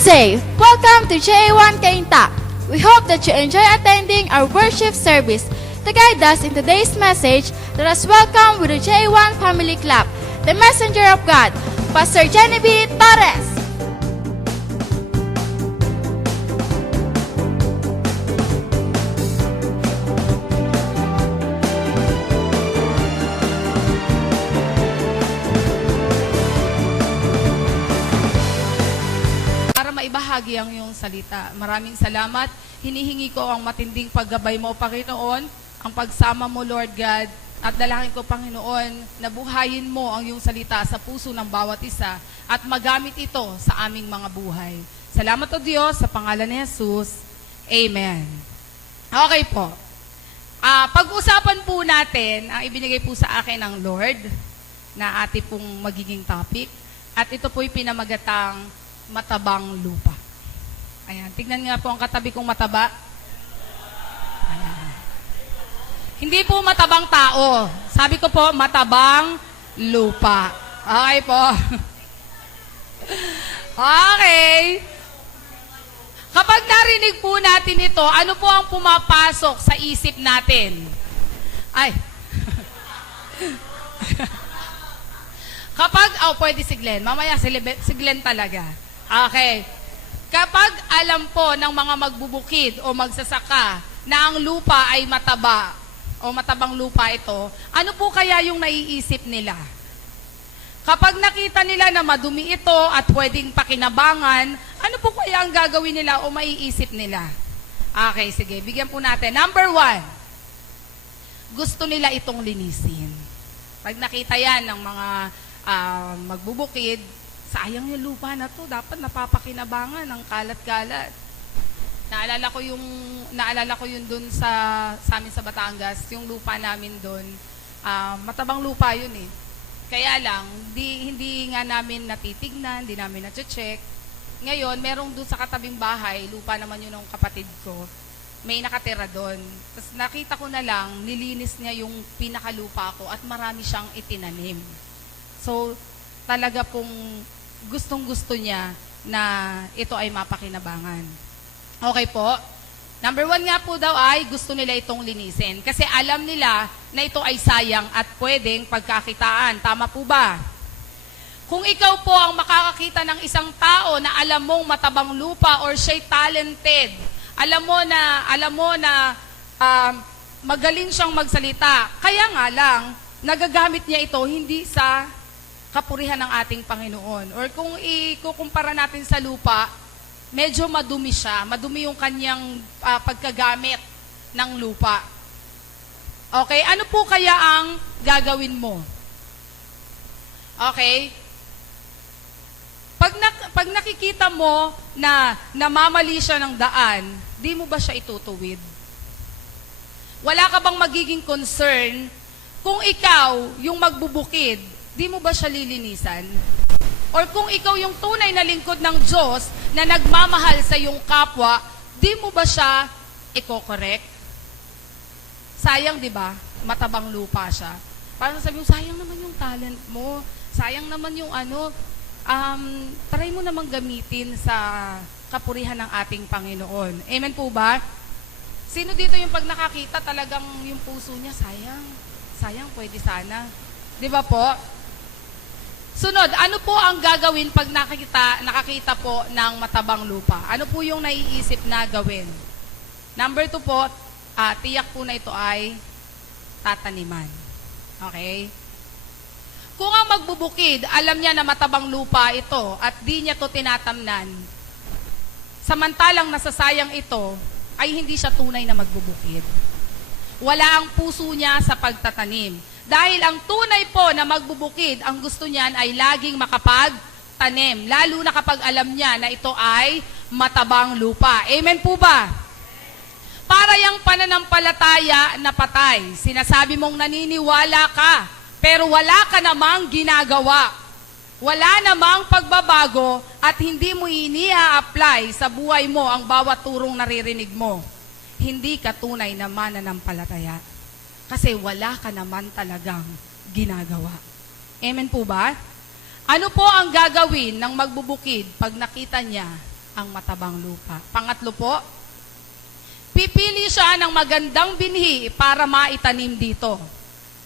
Good day! Welcome to JA1 Kainta. We hope that you enjoy attending our worship service. To guide us in today's message, let us welcome with the JA1 Family Club, the Messenger of God, Pastor Genevieve Torres. Maibahagi ang iyong salita. Maraming salamat. Hinihingi ko ang matinding paggabay mo, Panginoon, ang pagsama mo, Lord God, at dalangin ko, Panginoon, na buhayin mo ang iyong salita sa puso ng bawat isa at magamit ito sa aming mga buhay. Salamat o Diyos, sa pangalan ni Jesus. Amen. Okay po. Pag-usapan po natin ang ibinigay po sa akin ng Lord na ati pong magiging topic at ito po'y pinamagatang matabang lupa. Ayan, tignan nga po ang katabi kong mataba. Ayan. Hindi po matabang tao. Sabi ko po, matabang lupa. Okay po. Okay. Kapag narinig po natin ito, ano po ang pumapasok sa isip natin? Ay. Kapag, pwede si Glenn. Mamaya si Glenn talaga. Okay. Kapag alam po ng mga magbubukid o magsasaka na ang lupa ay mataba o matabang lupa ito, ano po kaya yung naiisip nila? Kapag nakita nila na madumi ito at pwedeng pakinabangan, ano po kaya ang gagawin nila o maiisip nila? Okay, sige. Bigyan po natin. Number 1, gusto nila itong linisin. Pag nakita yan ng mga magbubukid, sayang yung lupa na to, dapat napapakinabangan ng kalat-kalat. Naalala ko yung doon sa amin sa Batangas, yung lupa namin doon, matabang lupa yun eh. Kaya lang, hindi nga namin natitignan, hindi namin na-check. Ngayon, merong doon sa katabing bahay, lupa naman yun ng kapatid ko, may nakatira doon. Tapos nakita ko na lang, nilinis niya yung pinakalupa ko at marami siyang itinanim. So, talaga pong gustong-gusto niya na ito ay mapakinabangan. Okay po? Number 1 nga po daw ay gusto nila itong linisin. Kasi alam nila na ito ay sayang at pwedeng pagkakitaan. Tama po ba? Kung ikaw po ang makakakita ng isang tao na alam mong matabang lupa or siya'y talented, alam mo na magaling siyang magsalita, kaya nga lang, nagagamit niya ito hindi sa kapurihan ng ating Panginoon. Or kung ikukumpara natin sa lupa, medyo madumi siya. Madumi yung kanyang pagkagamit ng lupa. Okay, ano po kaya ang gagawin mo? Okay? Pag nakikita mo na namamali siya ng daan, di mo ba siya itutuwid? Wala ka bang magiging concern kung ikaw yung magbubukid, di mo ba siya lilinisan? Or kung ikaw yung tunay na lingkod ng Diyos na nagmamahal sa iyong kapwa, di mo ba siya i-correct? Sayang, di ba? Matabang lupa siya. Parang sabi mo, sayang naman yung talent mo. Sayang naman yung try mo namang gamitin sa kapurihan ng ating Panginoon. Amen po ba? Sino dito yung pag nakakita talagang yung puso niya, sayang, pwede sana. Di ba po? Sunod, ano po ang gagawin pag nakakita po ng matabang lupa? Ano po yung naiisip na gawin? Number 2 po, tiyak po na ito ay tataniman. Okay? Kung ang magbubukid, alam niya na matabang lupa ito at di niya to tinatamnan, samantalang nasasayang ito, ay hindi siya tunay na magbubukid. Wala ang puso niya sa pagtatanim. Dahil ang tunay po na magbubukid, ang gusto niyan ay laging makapagtanim. Lalo na kapag alam niya na ito ay matabang lupa. Amen po ba? Para yung pananampalataya na patay. Sinasabi mong naniniwala ka, pero wala ka namang ginagawa. Wala namang pagbabago at hindi mo ini-apply sa buhay mo ang bawat turong naririnig mo. Hindi ka tunay na mananampalataya. Kasi wala ka naman talagang ginagawa. Amen po ba? Ano po ang gagawin ng magbubukid pag nakita niya ang matabang lupa. Pangatlo po, pipili siya ng magandang binhi para maitanim dito.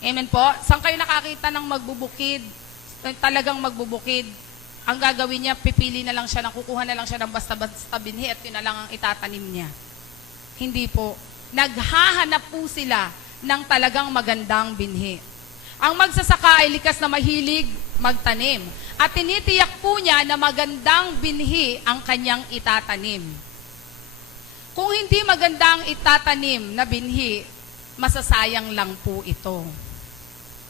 Amen po? Saan kayo nakakita ng magbubukid? Talagang magbubukid. Ang gagawin niya, pipili na lang siya, kukuha na lang siya ng basta-basta binhi at yun na lang ang itatanim niya. Hindi po. Naghahanap po sila ng talagang magandang binhi. Ang magsasaka ay likas na mahilig magtanim. At tinitiyak po niya na magandang binhi ang kanyang itatanim. Kung hindi magandang itatanim na binhi, masasayang lang po ito.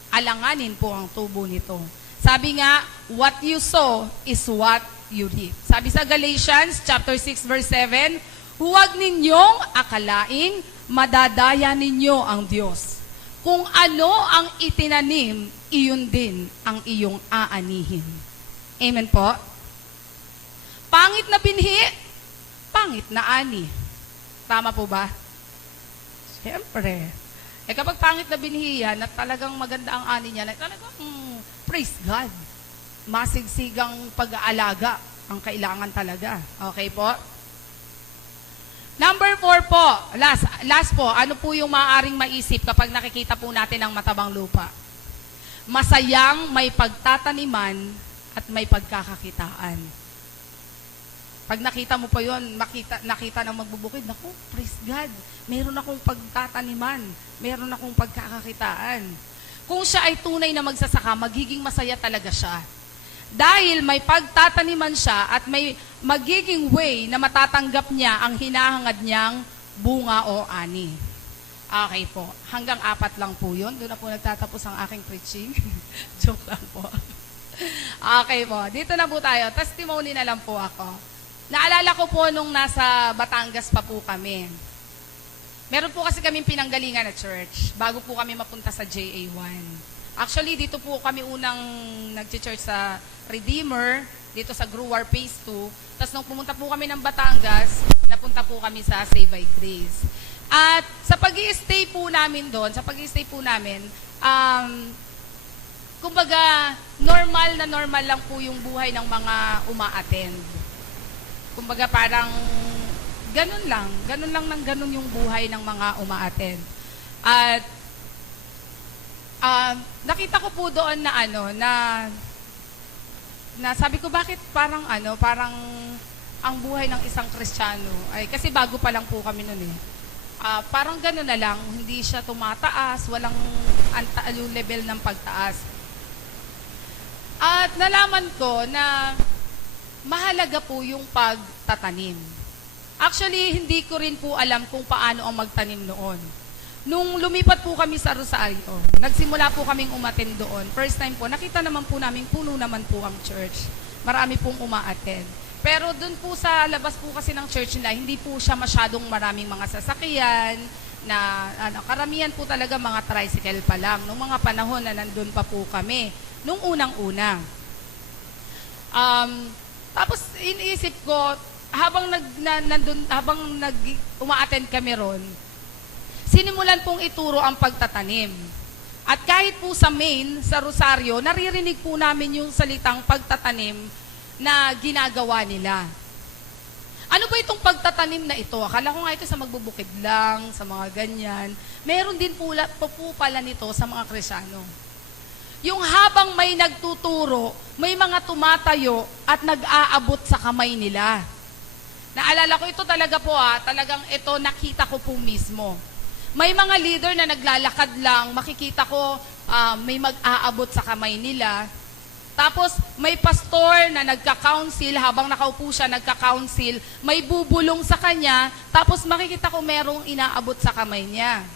Alanganin po ang tubo nito. Sabi nga, what you sow is what you reap. Sabi sa Galatians chapter 6 verse 7, huwag ninyong akalaing madadaya ninyo ang Diyos. Kung ano ang itinanim, iyon din ang iyong aanihin. Amen po? Pangit na binhi, pangit na ani. Tama po ba? Siyempre. Kapag pangit na binhi yan, at talagang maganda ang ani niya, talagang praise God. Masigsigang pag-aalaga ang kailangan talaga. Okay po? Number 4 po, last po, ano po yung maaaring maisip kapag nakikita po natin ang matabang lupa? Masayang may pagtataniman at may pagkakakitaan. Pag nakita mo po yun, nakita ng magbubukid, naku, praise God, meron akong pagtataniman, meron akong pagkakakitaan. Kung siya ay tunay na magsasaka, magiging masaya talaga siya. Dahil may pagtataniman siya at may magiging way na matatanggap niya ang hinahangad niyang bunga o ani. Okay po. Hanggang 4 lang po yun. Doon na po nagtatapos ang aking preaching. Joke lang po. Okay po. Dito na po tayo. Testimony na lang po ako. Naalala ko po nung nasa Batangas pa po kami. Meron po kasi kaming pinanggalingan na church bago po kami mapunta sa JA1. Actually, dito po kami unang nag-church sa Redeemer, dito sa Gruar Phase 2. Tapos nung pumunta po kami ng Batangas, napunta po kami sa Save by Grace. At sa pag-i-stay po namin doon, kumbaga, normal lang po yung buhay ng mga uma-attend. Kumbaga parang ganun lang yung buhay ng mga uma-attend. At nakita ko po doon na sabi ko bakit parang ang buhay ng isang Kristiyano ay kasi bago pa lang po kami noon eh. Parang gano'n na lang, hindi siya tumataas, walang yung level ng pagtaas. At nalaman ko na mahalaga po yung pagtatanim. Actually, hindi ko rin po alam kung paano ang magtanim noon. Nung lumipat po kami sa Rosario, nagsimula po kaming umattend doon. First time po, nakita naman po namin, puno naman po ang church. Marami pong uma-attend. Pero doon po sa labas po kasi ng church nila, hindi po siya masyadong maraming mga sasakyan, na karamihan po talaga mga tricycle pa lang. Nung mga panahon na nandun pa po kami, nung unang-una. Tapos iniisip ko, habang uma-attend kami ron, sinimulan pong ituro ang pagtatanim. At kahit po sa sa Rosario, naririnig po namin yung salitang pagtatanim na ginagawa nila. Ano ba itong pagtatanim na ito? Akala ko nga ito sa magbubukid lang, sa mga ganyan. Meron din po pala nito sa mga Kristiyano. Yung habang may nagtuturo, may mga tumatayo at nag-aabot sa kamay nila. Naalala ko ito talaga po talagang ito nakita ko po mismo. May mga leader na naglalakad lang, makikita ko may mag-aabot sa kamay nila. Tapos may pastor na nagka-counsel, habang nakaupo siya nagka-counsel, may bubulong sa kanya, tapos makikita ko merong inaabot sa kamay niya.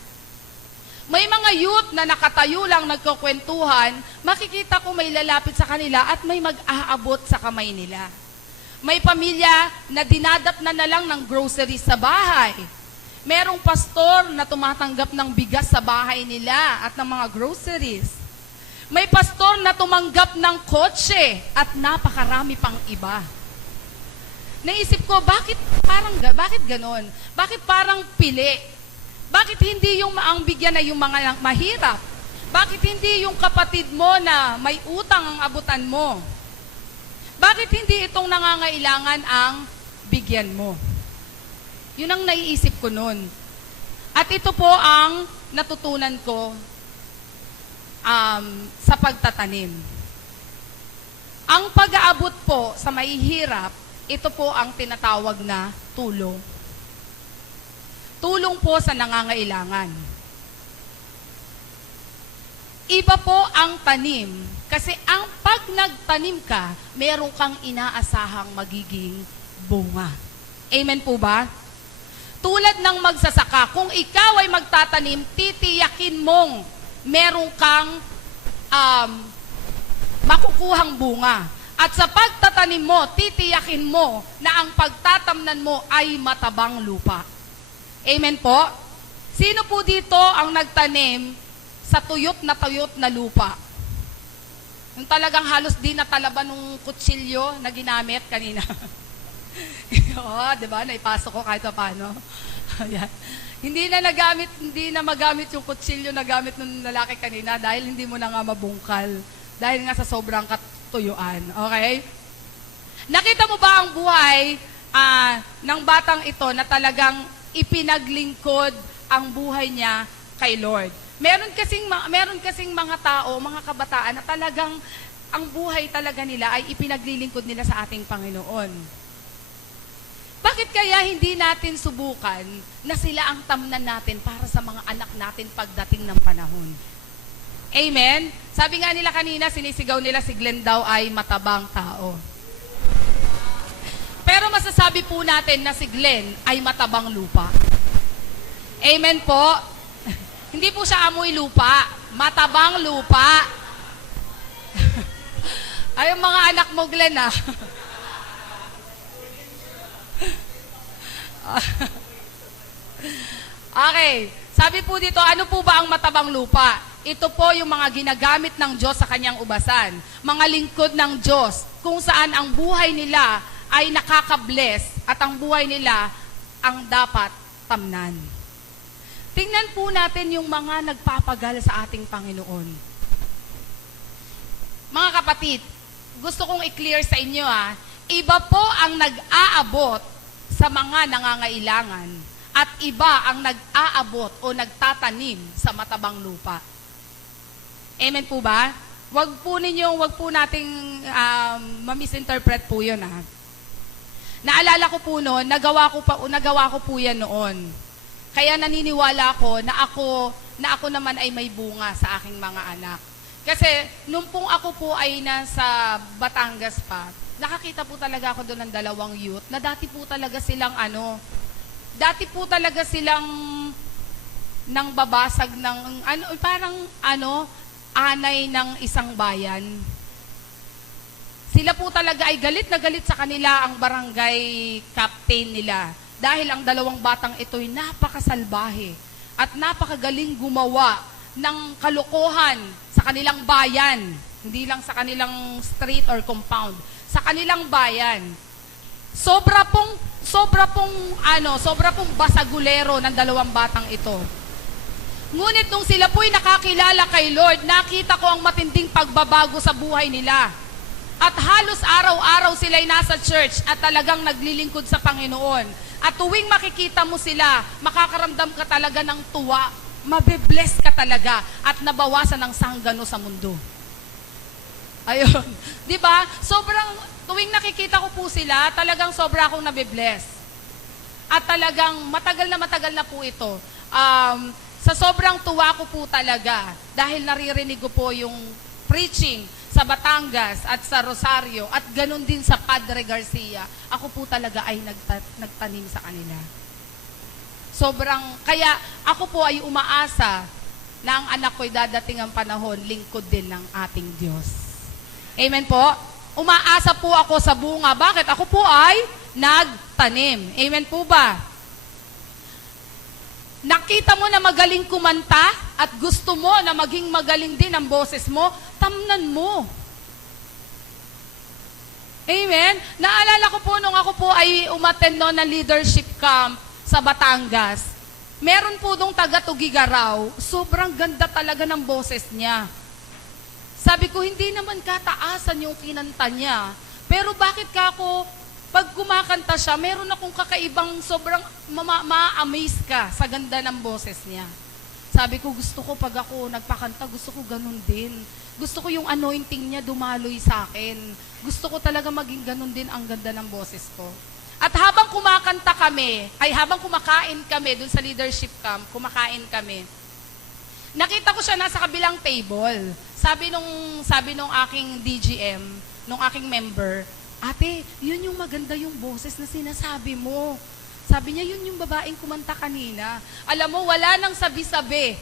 May mga youth na nakatayo lang nagkukwentuhan, makikita ko may lalapit sa kanila at may mag-aabot sa kamay nila. May pamilya na dinadap na lang ng groceries sa bahay. Merong pastor na tumatanggap ng bigas sa bahay nila at ng mga groceries. May pastor na tumanggap ng kotse at napakarami pang iba. Naisip ko, bakit ganon? Bakit parang pili? Bakit hindi yung ang bigyan na yung mga mahirap? Bakit hindi yung kapatid mo na may utang ang abutan mo? Bakit hindi itong nangangailangan ang bigyan mo. Yun ang naiisip ko nun. At ito po ang natutunan ko sa pagtatanim. Ang pag-aabot po sa mahihirap, ito po ang tinatawag na tulong. Tulong po sa nangangailangan. Iba po ang tanim. Kasi ang pag nagtanim ka, meron kang inaasahang magiging bunga. Amen po ba? Tulad ng magsasaka, kung ikaw ay magtatanim, titiyakin mong meron kang makukuhang bunga. At sa pagtatanim mo, titiyakin mo na ang pagtatamnan mo ay matabang lupa. Amen po? Sino po dito ang nagtanim sa tuyot na lupa? Yung talagang halos di natalaban ng kutsilyo na ginamit kanina. Oo, di ba? Naipasok ko kahit paano. Ayan. Hindi na magamit yung kutsilyo na gamit ng lalaki kanina dahil hindi mo na nga mabungkal. Dahil nga sa sobrang katuyuan. Okay? Nakita mo ba ang buhay ng batang ito na talagang ipinaglingkod ang buhay niya kay Lord? Meron kasing mga tao, mga kabataan na talagang ang buhay talaga nila ay ipinaglilingkod nila sa ating Panginoon. Bakit kaya hindi natin subukan na sila ang tamnan natin para sa mga anak natin pagdating ng panahon? Amen? Sabi nga nila kanina, sinisigaw nila si Glenn daw ay matabang tao. Pero masasabi po natin na si Glenn ay matabang lupa. Amen po? Hindi po siya amoy lupa, matabang lupa. Ay, yung mga anak mo, Glenn, Okay, sabi po dito, ano po ba ang matabang lupa? Ito po yung mga ginagamit ng Diyos sa kanyang ubasan. Mga lingkod ng Diyos, kung saan ang buhay nila ay nakaka-bless at ang buhay nila ang dapat tamnan. Tingnan po natin yung mga nagpapagal sa ating Panginoon. Mga kapatid, gusto kong i-clear sa inyo iba po ang nag-aabot sa mga nangangailangan at iba ang nag-aabot o nagtatanim sa matabang lupa. Amen po ba? Wag po nating ma-misinterpret po yun Naalala ko po noon, nagawa ko po yan noon. Kaya naniniwala ko na ako naman ay may bunga sa aking mga anak. Kasi nung pong ako po ay nasa Batangas pa, nakakita po talaga ako doon ng dalawang youth na dati po talaga silang nang babasag ng anay ng isang bayan. Sila po talaga ay galit na galit sa kanila ang barangay captain nila. Dahil ang dalawang batang ito'y napakasalbahe at napakagaling gumawa ng kalokohan sa kanilang bayan. Hindi lang sa kanilang street or compound. Sa kanilang bayan. Sobra pong basagulero ng dalawang batang ito. Ngunit nung sila po'y nakakilala kay Lord, nakita ko ang matinding pagbabago sa buhay nila. At halos araw-araw sila'y nasa church at talagang naglilingkod sa Panginoon. At tuwing makikita mo sila, makakaramdam ka talaga ng tuwa, mabe-bless ka talaga at nabawasan ng sanggano sa mundo. Ayun. Di ba? Tuwing nakikita ko po sila, talagang sobra akong nabe-bless. At talagang matagal na po ito. Sa sobrang tuwa ko po talaga, dahil naririnig ko po yung preaching sa Batangas at sa Rosario at ganun din sa Padre Garcia, ako po talaga ay nagtanim sa kanila. Kaya ako po ay umaasa na ang anak ko'y dadating ang panahon, lingkod din ng ating Diyos. Amen po? Umaasa po ako sa bunga. Bakit? Ako po ay nagtanim. Amen po ba? Nakita mo na magaling kumanta at gusto mo na maging magaling din ang boses mo, tamnan mo. Amen? Naalala ko po nung ako po ay umattend na leadership camp sa Batangas. Meron po dong taga-Tugigaraw, sobrang ganda talaga ng boses niya. Sabi ko, hindi naman kataasan yung kinanta niya. Pero bakit ka ako pag kumakanta siya, meron akong kakaibang sobrang ma-amaze ka sa ganda ng boses niya. Sabi ko, gusto ko pag ako nagpakanta, gusto ko ganun din. Gusto ko yung anointing niya dumaloy sa akin. Gusto ko talaga maging ganun din ang ganda ng boses ko. At habang kumakanta kami, habang kumakain kami dun sa leadership camp, kumakain kami, nakita ko siya nasa kabilang table. Sabi nung aking DGM, nung aking member, ate, yun yung maganda yung boses na sinasabi mo. Sabi niya, yun yung babaeng kumanta kanina. Alam mo, wala nang sabi-sabi.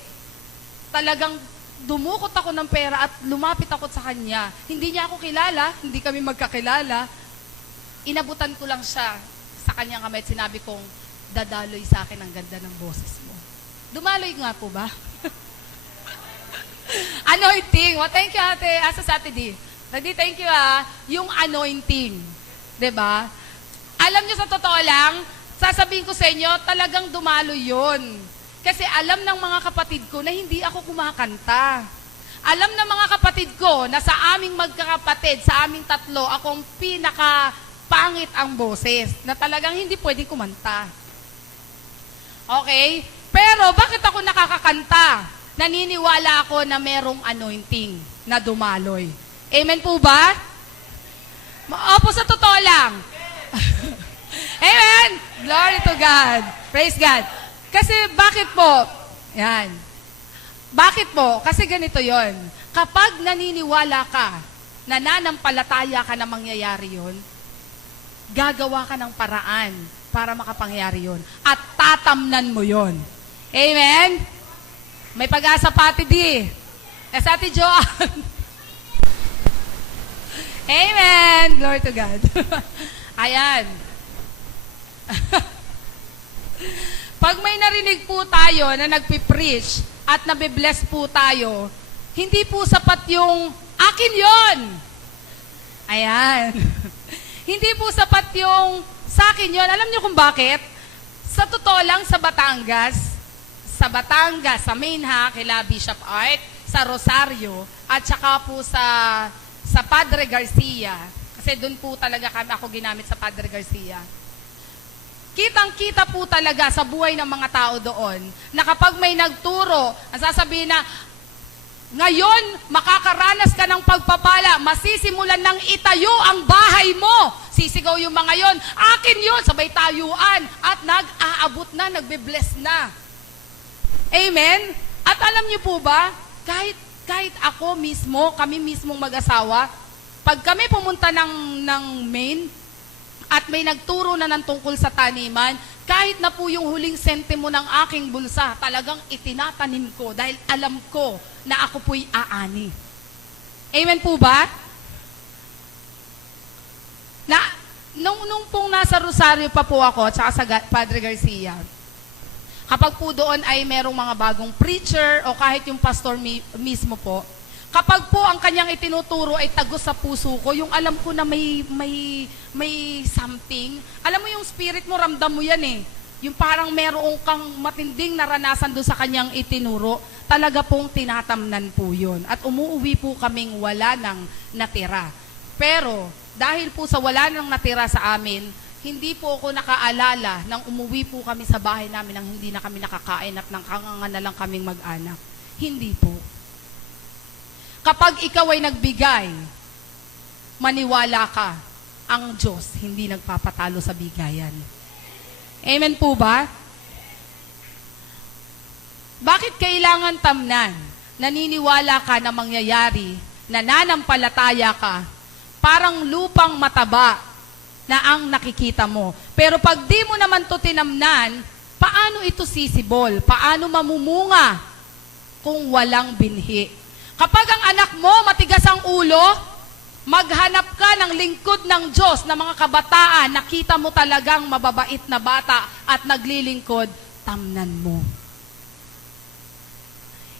Talagang dumukot ako ng pera at lumapit ako sa kanya. Hindi niya ako kilala, hindi kami magkakilala. Inabutan ko lang siya sa kanyang kamay at sinabi kong, dadaloy sa akin ang ganda ng boses mo. Dumaloy nga po ba? Anointing. Well, thank you, ate. Asa sa ate D? Thank you, yung anointing. 'Di ba? Alam niyo, sa totoo lang, sasabihin ko sa inyo, talagang dumalo yun. Kasi alam ng mga kapatid ko na hindi ako kumakanta. Alam ng mga kapatid ko na sa aming magkakapatid, sa aming tatlo, akong pinaka-pangit ang boses, na talagang hindi pwedeng kumanta. Okay? Pero bakit ako nakakakanta? Naniniwala ako na merong anointing na dumaloy. Amen po ba? Opo, sa totoo lang. Amen! Glory to God. Praise God. Kasi bakit po? Yan. Bakit po? Kasi ganito yon. Kapag naniniwala ka, nananampalataya ka na mangyayari yon, gagawa ka ng paraan para makapangyari yon. At tatamnan mo yon. Amen? May pag-asa pa, Ate D. Sa Ate Joan. Amen! Glory to God. Ayan. Pag may narinig po tayo na nagpipreach at nabibless po tayo, hindi po sapat yung, akin yon. Ayan. Hindi po sapat yung, sa akin yon. Alam niyo kung bakit? Sa totoo lang, sa Batangas, sa Mainha, kila Bishop Art, sa Rosario, at saka po sa Padre Garcia, kasi doon po talaga ako ginamit sa Padre Garcia. Kitang-kita po talaga sa buhay ng mga tao doon, na kapag may nagturo, ang sasabihin na, ngayon, makakaranas ka ng pagpapala, masisimulan ng itayo ang bahay mo. Sisigaw yung mga yon, akin yun, sabay tayuan, at nag-aabot na, nagbe-bless na. Amen? At alam niyo po ba, kahit ako mismo, kami mismong mag-asawa, pag kami pumunta ng Maine, at may nagturo na ng tungkol sa taniman, kahit na po yung huling sentimo ng aking bulsa, talagang itinatanim ko dahil alam ko na ako po'y aani. Amen po ba? Nung pong nasa Rosario pa po ako, at saka sa Padre Garcia, kapag po doon ay merong mga bagong preacher o kahit yung pastor mismo po, kapag po ang kanyang itinuturo ay tagos sa puso ko, yung alam ko na may something, alam mo yung spirit mo, ramdam mo yan eh. Yung parang meron kang matinding naranasan doon sa kanyang itinuro, talaga pong tinatamnan po yun. At umuuwi po kaming wala nang natira. Pero dahil po sa wala nang natira sa amin, hindi po ako nakaalala nang umuwi po kami sa bahay namin nang hindi na kami nakakain at nang kanganga na lang kaming mag-anak. Hindi po. Kapag ikaw ay nagbigay, maniwala ka, ang Diyos hindi nagpapatalo sa bigayan. Amen po ba? Bakit kailangan tamnan? Naniniwala ka na mangyayari, nananampalataya ka, parang lupang mataba na ang nakikita mo. Pero pag di mo naman to tinamnan, paano ito sisibol? Paano mamumunga kung walang binhi? Kapag ang anak mo matigas ang ulo, maghanap ka ng lingkod ng Diyos na mga kabataan, nakita mo talagang mababait na bata at naglilingkod, tamnan mo.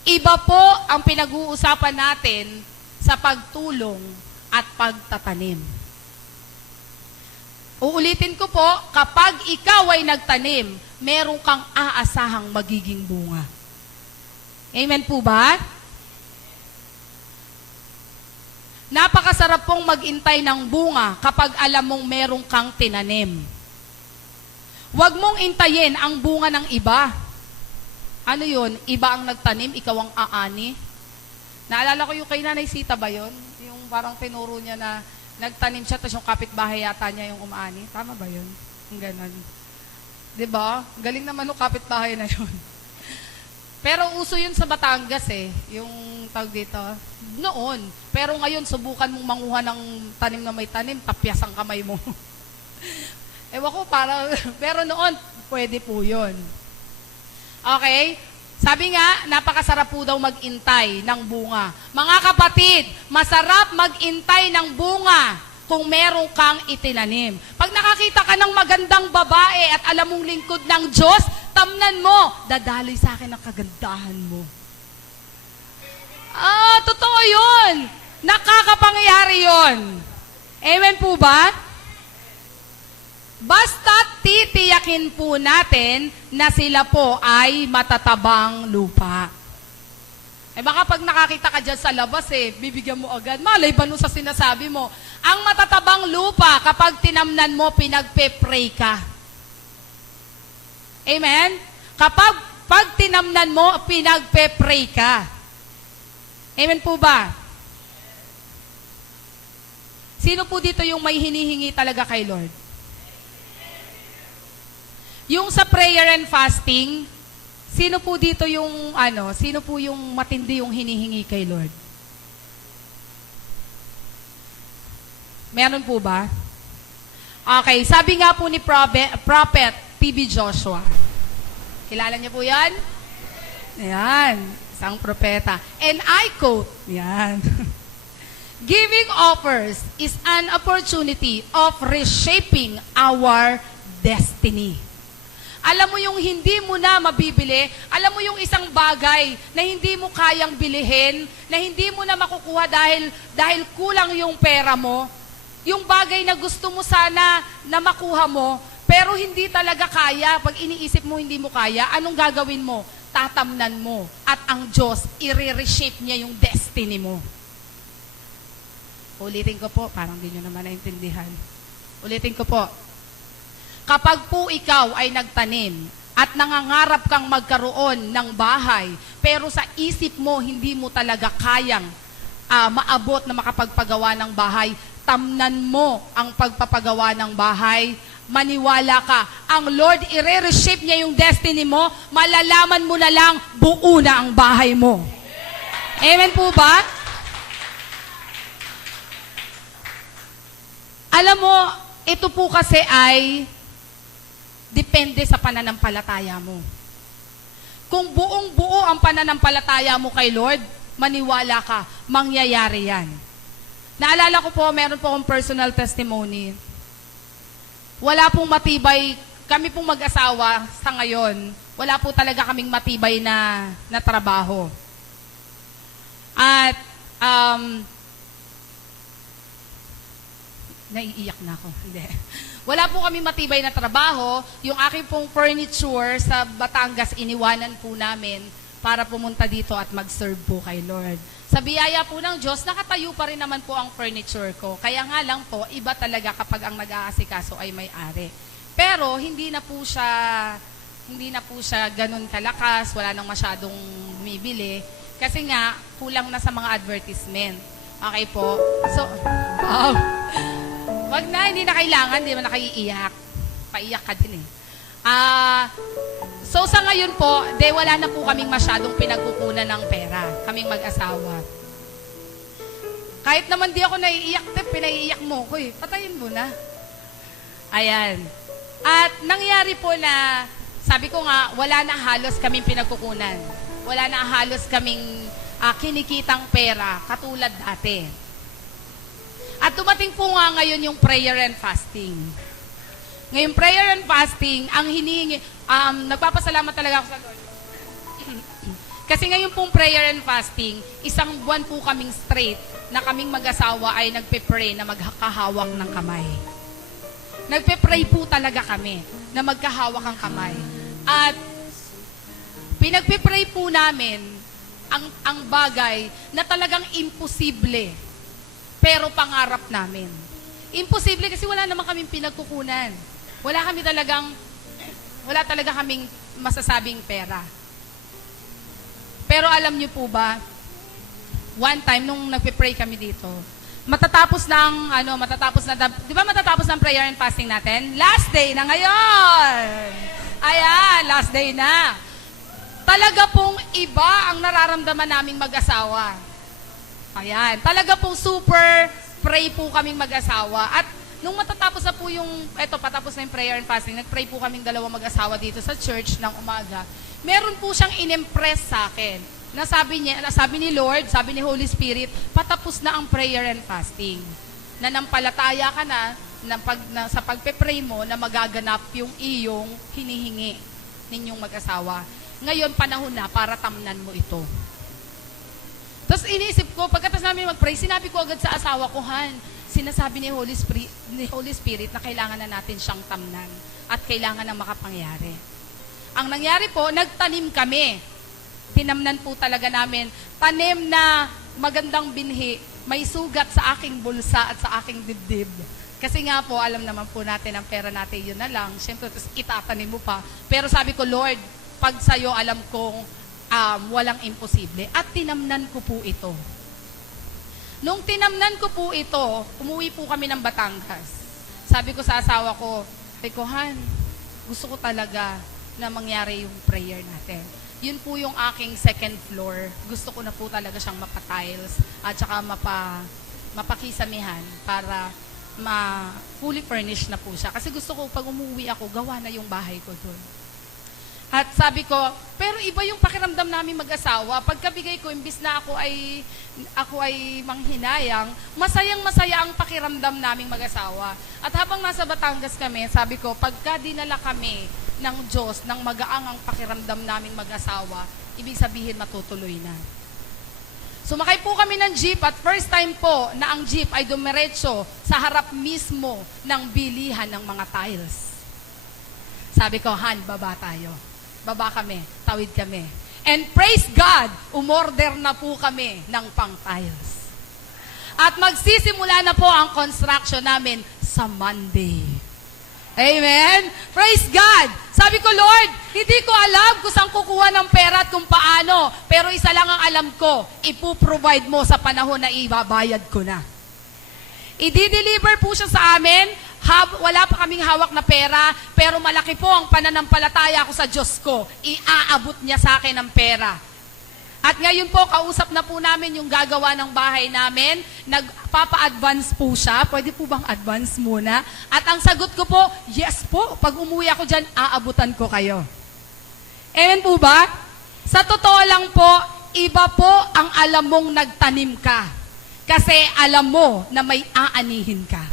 Iba po ang pinag-uusapan natin sa pagtulong at pagtatanim. Uulitin ko po, kapag ikaw ay nagtanim, meron kang aasahang magiging bunga. Amen po ba? Napakasarap pong magintay ng bunga kapag alam mong merong kang tinanim. Huwag mong intayin ang bunga ng iba. Ano yun? Iba ang nagtanim, ikaw ang aani. Naalala ko yung kay Nanay Sita ba yun? Yung parang tinuro niya na nagtanim siya, tapos yung kapitbahay yata niya yung umaani. Tama ba yun? Yung ganon. Diba? Galing naman yung kapitbahay na yun. Pero uso yun sa Batangas eh. Yung tawag dito. Noon. Pero ngayon, subukan mong manguha ng tanim na may tanim, tapyas ang kamay mo. Ewan ko, pero noon, pwede po yun. Okay? Sabi nga, napakasarap po daw mag-intay ng bunga. Mga kapatid, masarap mag-intay ng bunga kung meron kang itinanim. Pag nakakita ka ng magandang babae at alam mong lingkod ng Diyos, tamnan mo, dadaloy sa akin ang kagandahan mo. Totoo yun. Nakakapangyari yun. Amen po ba? Basta titiyakin po natin na sila po ay matatabang lupa. Baka pag nakakita ka dyan sa labas bibigyan mo agad. Malay ba nun sa sinasabi mo? Ang matatabang lupa, kapag tinamnan mo, pinagpe-pray ka. Amen? Pag tinamnan mo, pinagpe-pray ka. Amen po ba? Sino po dito yung may hinihingi talaga kay Lord? Yung sa prayer and fasting, sino po dito yung sino po yung matindi yung hinihingi kay Lord? Meron po ba? Okay, sabi nga po ni Prophet T.B. Joshua. Kilala niyo po yan? Ayan, isang propeta. And I quote, yan. Giving offers is an opportunity of reshaping our destiny. Alam mo yung hindi mo na mabibili, alam mo yung isang bagay na hindi mo kayang bilihin, na hindi mo na makukuha dahil kulang yung pera mo, yung bagay na gusto mo sana na makuha mo, pero hindi talaga kaya, pag iniisip mo hindi mo kaya, anong gagawin mo? Tatamnan mo at ang Diyos, i-reshape niya yung destiny mo. Ulitin ko po, parang di nyo naman naintindihan. Ulitin ko po. Kapag po ikaw ay nagtanim at nangangarap kang magkaroon ng bahay, pero sa isip mo, hindi mo talaga kayang maabot na makapagpagawa ng bahay, tamnan mo ang pagpapagawa ng bahay, maniwala ka, ang Lord i-reshape niya yung destiny mo, malalaman mo na lang, buo na ang bahay mo. Amen po ba? Alam mo, ito po kasi ay depende sa pananampalataya mo. Kung buong-buo ang pananampalataya mo kay Lord, maniwala ka, mangyayari yan. Naalala ko po, meron po akong personal testimony. Wala pong matibay, kami pong mag-asawa sa ngayon, wala po talaga kaming matibay na trabaho. At, naiiyak na ako. Hindi. Wala po kami matibay na trabaho. Yung aking pong furniture sa Batangas, iniwanan po namin para pumunta dito at mag-serve po kay Lord. Sa biyaya po ng Diyos, nakatayo pa rin naman po ang furniture ko. Kaya nga lang po, iba talaga kapag ang nag-aasikaso ay may-ari. Pero hindi na po siya ganun kalakas, wala nang masyadong bumibili. Kasi nga, kulang na sa mga advertisement. Okay po? So, wow. Wag na, hindi na kailangan, hindi mo na kaiiyak. Paiyak ka din eh. So sa ngayon po, wala na po kaming masyadong pinagkukunan ng pera. Kaming mag-asawa. Kahit naman di ako naiiyak, pinaiiyak mo ko eh. Patayin mo na. Ayan. At nangyari po na, sabi ko nga, wala na halos kaming pinagkukunan. Wala na halos kaming kinikitang pera, katulad dati. At dumating po nga ngayon yung prayer and fasting. Ngayon, prayer and fasting, ang hinihingi, nagpapasalamat talaga ako sa Lord. Kasi ngayon pong prayer and fasting, isang buwan po kaming straight na kaming mag-asawa ay nagpe-pray na magkahawak ng kamay. Nagpe-pray po talaga kami na magkahawak ang kamay. At pinagpe-pray po namin ang bagay na talagang imposible pero pangarap namin. Imposible kasi wala naman kaming pinagkukunan. Wala talaga kaming masasabing pera. Pero alam niyo po ba, one time nung nagpe-pray kami dito, matatapos ng prayer and fasting natin? Last day na ngayon! Ayan, last day na. Talaga pong iba ang nararamdaman naming mag-asawa. Ayan, talaga pong super pray po kaming mag-asawa. At nung matatapos na po patapos na yung prayer and fasting, nag-pray po kaming dalawang mag-asawa dito sa church ng umaga. Meron po siyang in-impress sa akin. Sabi ni Lord, sabi ni Holy Spirit, patapos na ang prayer and fasting. Nanampalataya ka na, sa pagpe-pray mo na magaganap yung iyong hinihingi ninyong mag-asawa. Ngayon, panahon na para tamnan mo ito. Tapos iniisip ko, pagkatapos namin mag-pray, sinabi ko agad sa asawa ko, Han, sinasabi ni Holy Spirit na kailangan na natin siyang tamnan at kailangan na makapangyari. Ang nangyari po, nagtanim kami. Tinamnan po talaga namin. Tanim na magandang binhi, may sugat sa aking bulsa at sa aking dibdib. Kasi nga po, alam naman po natin ang pera natin, yun na lang. Siyempre, tapos itatanim mo pa. Pero sabi ko, Lord, pag sa'yo, alam kong walang imposible. At tinamnan ko po ito. Nung tinamnan ko po ito, umuwi po kami ng Batangas. Sabi ko sa asawa ko, Han, gusto ko talaga na mangyari yung prayer natin. Yun po yung aking second floor. Gusto ko na po talaga siyang mapa-tiles at saka mapakisamihan para fully furnished na po siya. Kasi gusto ko, pag umuwi ako, gawa na yung bahay ko doon. At sabi ko, pero iba yung pakiramdam namin mag-asawa. Pagkabigay ko, imbis na ako ay manghinayang, masayang-masaya ang pakiramdam naming mag-asawa. At habang nasa Batangas kami, sabi ko, pagka dinala kami ng Diyos, ng magaangang pakiramdam naming mag-asawa, ibig sabihin matutuloy na. Sumakay po kami ng jeep at first time po na ang jeep ay dumiretso sa harap mismo ng bilihan ng mga tiles. Sabi ko, Han, baba tayo. Baba kami, tawid kami. And praise God, umorder na po kami ng pang-tiles. At magsisimula na po ang construction namin sa Monday. Amen? Praise God! Sabi ko, Lord, hindi ko alam kung saan kukuha ng pera at kung paano. Pero isa lang ang alam ko, ipuprovide mo sa panahon na ibabayad ko na. I-deliver po siya sa amin. Wala pa kaming hawak na pera, pero malaki po ang pananampalataya ko sa Diyos ko. Iaabot niya sa akin ang pera. At ngayon po, kausap na po namin yung gagawa ng bahay namin. Nagpapa-advance po siya. Pwede po bang advance muna? At ang sagot ko po, yes po. Pag umuwi ako dyan, aabutan ko kayo. Amen po ba? Sa totoo lang po, iba po ang alam mong nagtanim ka. Kasi alam mo na may aanihin ka.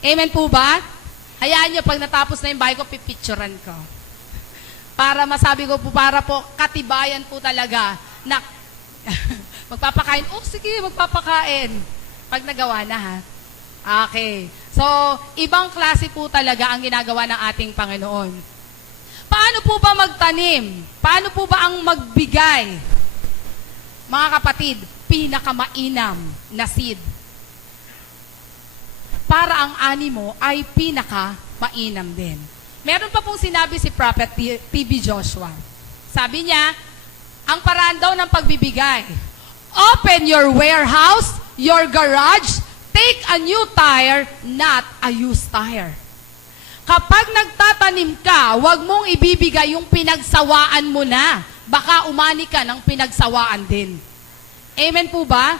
Amen po ba? Hayaan nyo, pag natapos na yung bahay ko, pipicturan ko. Para masabi ko po, para po katibayan po talaga na magpapakain. Oh, sige, magpapakain. Pag nagawa na, ha? Okay. So, ibang klase po talaga ang ginagawa ng ating Panginoon. Paano po ba magtanim? Paano po ba ang magbigay? Mga kapatid, pinakamainam na seed. Para ang animo ay pinaka-mainam din. Meron pa pong sinabi si Prophet T.B. Joshua. Sabi niya, ang paraan daw ng pagbibigay, open your warehouse, your garage, take a new tire, not a used tire. Kapag nagtatanim ka, huwag mong ibibigay yung pinagsawaan mo na. Baka umani ka ng pinagsawaan din. Amen po ba?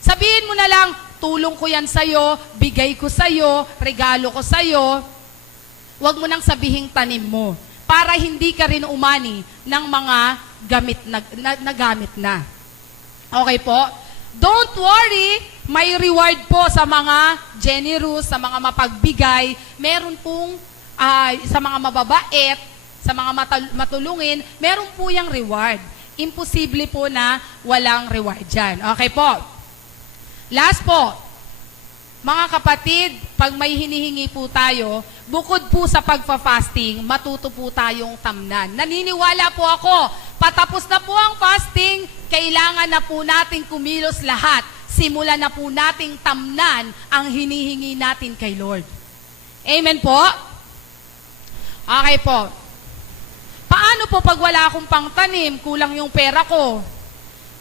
Sabihin mo na lang, tulong ko yan sa'yo, bigay ko sa'yo, regalo ko sa'yo. Huwag mo nang sabihing tanim mo para hindi ka rin umani ng mga gamit na. Okay po? Don't worry, may reward po sa mga generous, sa mga mapagbigay. Meron pong sa mga mababait, sa mga matulungin, meron po yung reward. Imposible po na walang reward dyan. Okay po? Last po, mga kapatid, pag may hinihingi po tayo, bukod po sa pagpa-fasting, matuto po tayong tamnan. Naniniwala po ako, patapos na po ang fasting, kailangan na po natin kumilos lahat simulan na po nating tamnan ang hinihingi natin kay Lord. Amen po? Okay po. Paano po pag wala akong pangtanim, kulang yung pera ko?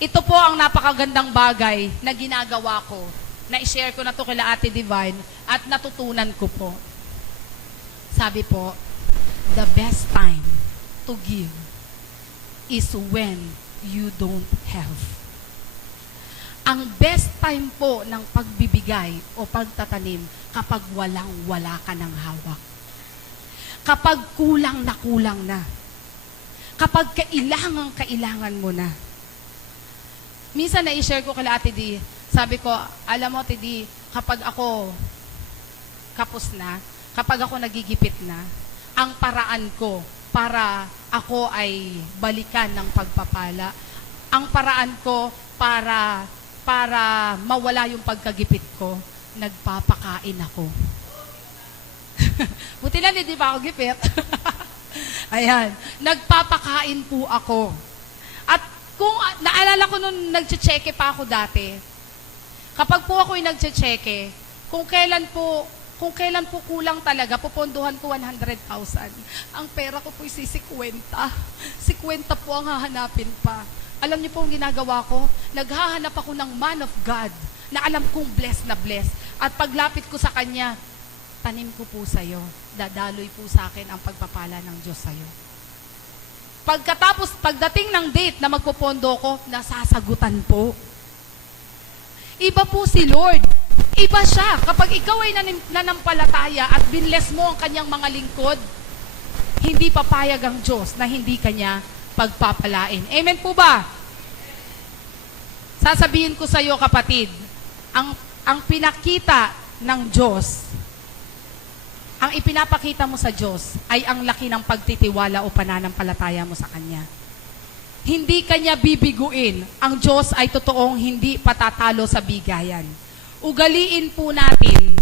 Ito po ang napakagandang bagay na ginagawa ko, na i-share ko na to kila Ate Divine at natutunan ko po. Sabi po, the best time to give is when you don't have. Ang best time po ng pagbibigay o pagtatanim kapag walang-wala ka ng hawak. Kapag kulang na. Kapag kailangan mo na. Minsan na-share ko kila Ate Di, sabi ko, alam mo Ate Di, kapag ako kapos na, kapag ako nagigipit na, ang paraan ko para ako ay balikan ng pagpapala, ang paraan ko para mawala yung pagkagipit ko, nagpapakain ako. Buti na hindi pa ako gipit. Ayan, nagpapakain po ako. At kung naalala ko nung nagche-cheque pa ako dati, kapag po ako'y nagche-cheque, kung kailan po kulang talaga, pupondohan ko 100,000. Ang pera ko po'y 50. 50 po ang hahanapin pa. Alam niyo po ang ginagawa ko? Naghahanap ako ng man of God na alam kong blessed na blessed. At paglapit ko sa kanya, tanim ko po sa'yo. Dadaloy po sa akin ang pagpapala ng Diyos sa'yo. Pagdating ng date na magpupondo ko, nasasagutan po. Iba po si Lord. Iba siya. Kapag ikaw ay nanampalataya at binless mo ang kanyang mga lingkod, hindi papayag ang Diyos na hindi kanya pagpapalain. Amen po ba? Sasabihin ko sa iyo, kapatid, ang pinakita ng Diyos, ang ipinapakita mo sa Diyos ay ang laki ng pagtitiwala o pananampalataya mo sa Kanya. Hindi Kanya bibiguin. Ang Diyos ay totoong hindi patatalo sa bigayan. Ugaliin po natin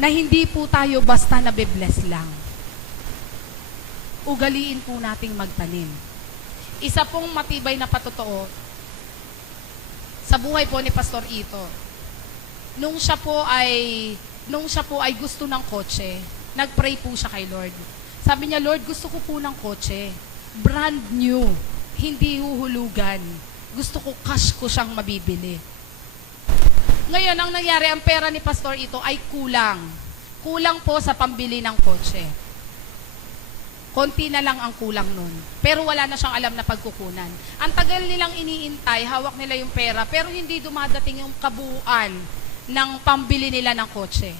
na hindi po tayo basta nabibless lang. Ugaliin po nating magtanim. Isa pong matibay na patotoo sa buhay po ni Pastor Ito. Nung siya po ay gusto ng kotse, nagpray po siya kay Lord. Sabi niya, Lord, gusto ko po ng kotse. Brand new. Hindi huhulugan. Gusto ko cash ko siyang mabibili. Ngayon, ang nangyari, ang pera ni Pastor Ito ay kulang. Kulang po sa pambili ng kotse. Konti na lang ang kulang nun. Pero wala na siyang alam na pagkukunan. Ang tagal nilang iniintay, hawak nila yung pera, pero hindi dumadating yung kabuuan ng pambili nila ng kotse.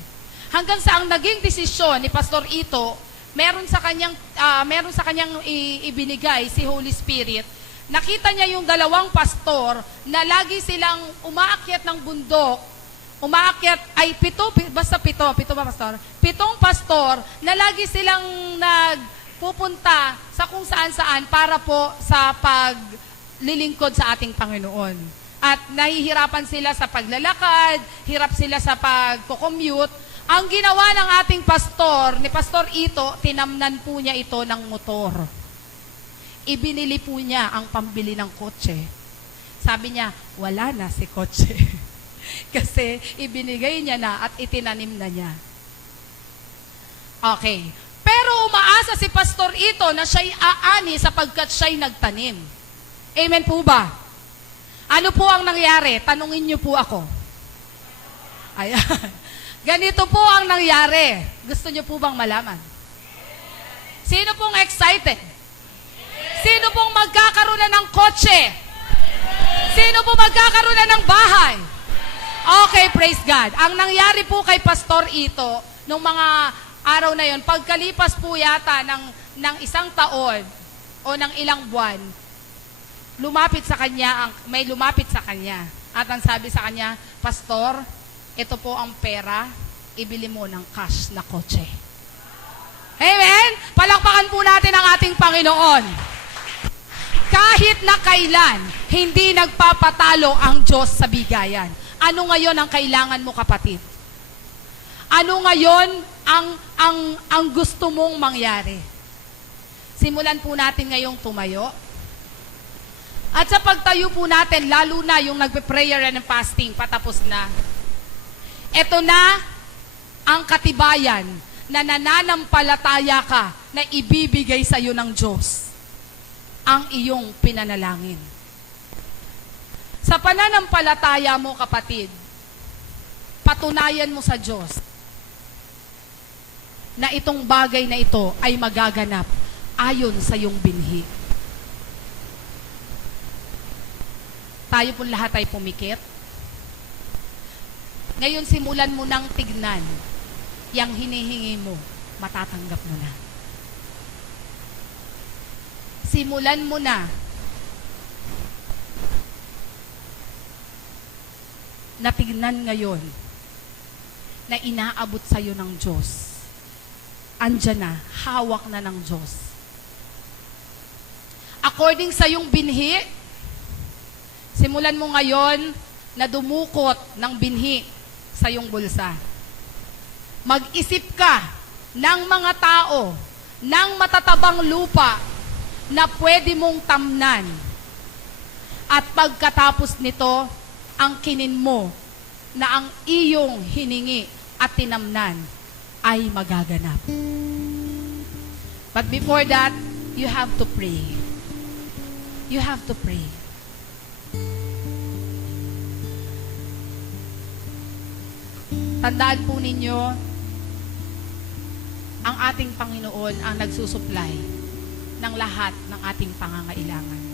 Hanggang sa ang naging desisyon ni Pastor Ito, meron sa kanyang ibinigay si Holy Spirit. Nakita niya yung dalawang pastor na lagi silang umaakyat ng bundok. Pito ba pastor? 7 pastor na lagi silang pupunta sa kung saan-saan para po sa paglilingkod sa ating Panginoon. At nahihirapan sila sa paglalakad, hirap sila sa pagko-commute. Ang ginawa ng ating pastor, ni Pastor Ito, tinamnan po niya ito ng motor. Ibinili po niya ang pambili ng kotse. Sabi niya, wala na si kotse. Kasi ibinigay niya na at itinanim na niya. Okay. Pero umaasa si Pastor Ito na siya'y aani sapagkat siya'y nagtanim. Amen po ba? Ano po ang nangyari? Tanungin niyo po ako. Ayan. Ganito po ang nangyari. Gusto niyo po bang malaman? Sino pong excited? Sino pong magkakaroon na ng kotse? Sino pong magkakaroon na ng bahay? Okay, praise God. Ang nangyari po kay Pastor Ito, nung mga araw na yon, pagkalipas po yata ng isang taon o ng ilang buwan, may lumapit sa kanya. At ang sabi sa kanya, Pastor, ito po ang pera, ibili mo ng cash na kotse. Amen? Palakpakan po natin ang ating Panginoon. Kahit na kailan, hindi nagpapatalo ang Diyos sa bigayan. Ano ngayon ang kailangan mo, kapatid? Ano ngayon ang gusto mong mangyari? Simulan po natin ngayong tumayo. At sa pagtayo po natin, lalo na yung nagpe-prayer and fasting, patapos na. Ito na ang katibayan na nananampalataya ka na ibibigay sa iyo ng Diyos ang iyong pinanalangin. Sa pananampalataya mo, kapatid, patunayan mo sa Diyos na itong bagay na ito ay magaganap ayon sa iyong binhi. Tayo po lahat ay pumikit. Ngayon, simulan mo nang tignan. Yang hinihingi mo, matatanggap mo na. Simulan mo na tignan ngayon na inaabot sa iyo ng Diyos. Andyan na, hawak na ng Diyos. According sa iyong binhi, simulan mo ngayon na dumukot ng binhi sa iyong bulsa. Mag-isip ka ng mga tao, ng matatabang lupa na pwede mong tamnan. At pagkatapos nito, ang kinin mo na ang iyong hiningi at tinamnan ay magaganap. But before that, you have to pray. You have to pray. Tandaan po ninyo, ang ating Panginoon ang nagsusupply ng lahat ng ating pangangailangan.